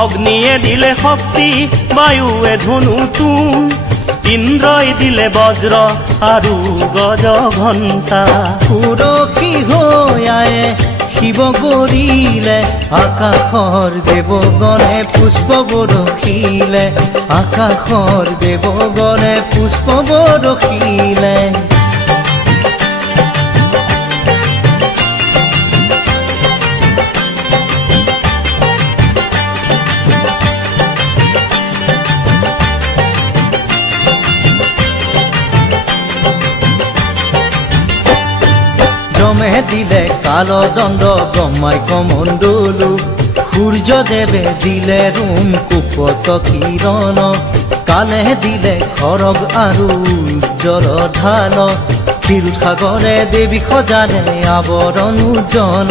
অগ্নিয়ে দিলে শক্তি বায়ুৱে ধনু তুন ইন্দ্ৰই দিলে বজ্ৰ আৰু গজ ঘণ্টা পুৰখী হৈ আয়ে শিৱ গৰিলে আকাশৰ দেৱগণে পুষ্প বৰষিলে আকাশৰ দেৱগণে পুষ্প বৰষিলে যমে দিলে কালদণ্ড ব্ৰহ্মাই কমণ্ডলু সূৰ্যদেৱে দিলে ৰোম কুপত কিৰণ কালে দিলে খৰগ আৰু উজ্জ্বল ঢাল ক্ষীৰোদ সাগৰে দেৱী সজালে আৱৰণ উজ্জ্বল